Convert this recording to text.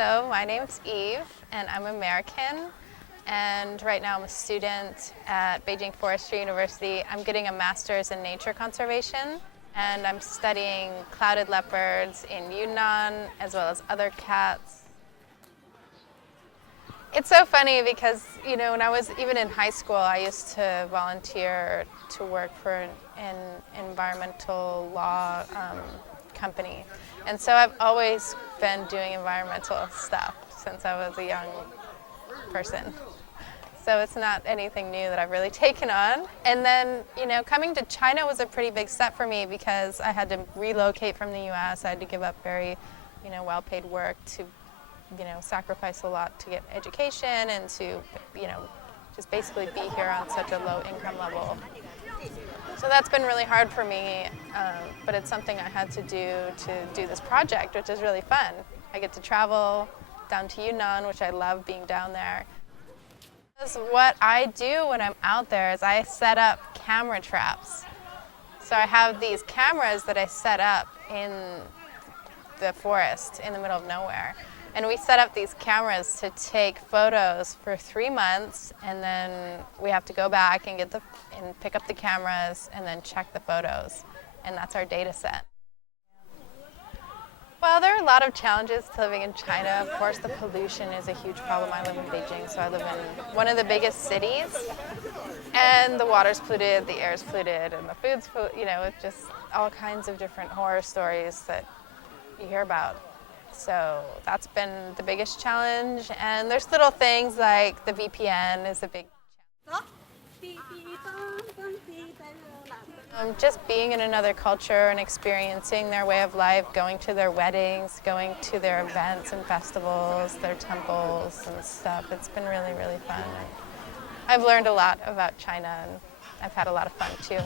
So my name's Eve, and I'm American, and right now I'm a student at Beijing Forestry University. I'm getting a master's in nature conservation, and I'm studying clouded leopards in Yunnan, as well as other cats. It's so funny because, when I was even in high school, I used to volunteer to work for an environmental law company. And so I've always been doing environmental stuff since I was a young person. So it's not anything new that I've really taken on. And then, coming to China was a pretty big step for me because I had to relocate from the US. I had to give up very, well-paid work to, sacrifice a lot to get education and to, just basically be here on such a low income level. So that's been really hard for me, but it's something I had to do this project, which is really fun. I get to travel down to Yunnan, which I love being down there. What I do when I'm out there is I set up camera traps. So I have these cameras that I set up in the forest in the middle of nowhere. And we set up these cameras to take photos for 3 months, and then we have to go back and pick up the cameras and then check the photos. And that's our data set. Well, there are a lot of challenges to living in China. Of course, the pollution is a huge problem. I live in Beijing, so I live in one of the biggest cities. And the water's polluted, the air's polluted, and the food's polluted. It's just all kinds of different horror stories that you hear about. So that's been the biggest challenge. And there's little things like the VPN is a big challenge. Just being in another culture and experiencing their way of life, going to their weddings, going to their events and festivals, their temples and stuff. It's been really, really fun. And I've learned a lot about China, and I've had a lot of fun too.